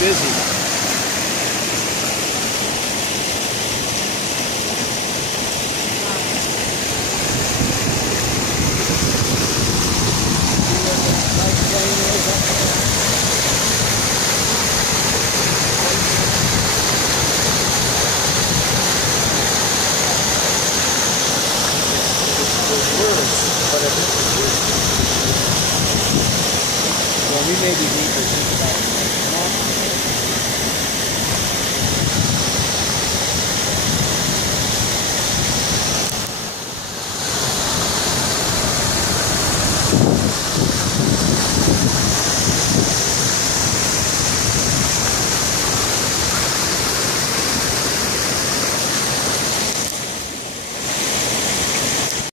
busy. Worse, but I think it's worse. Well, we may be deeper.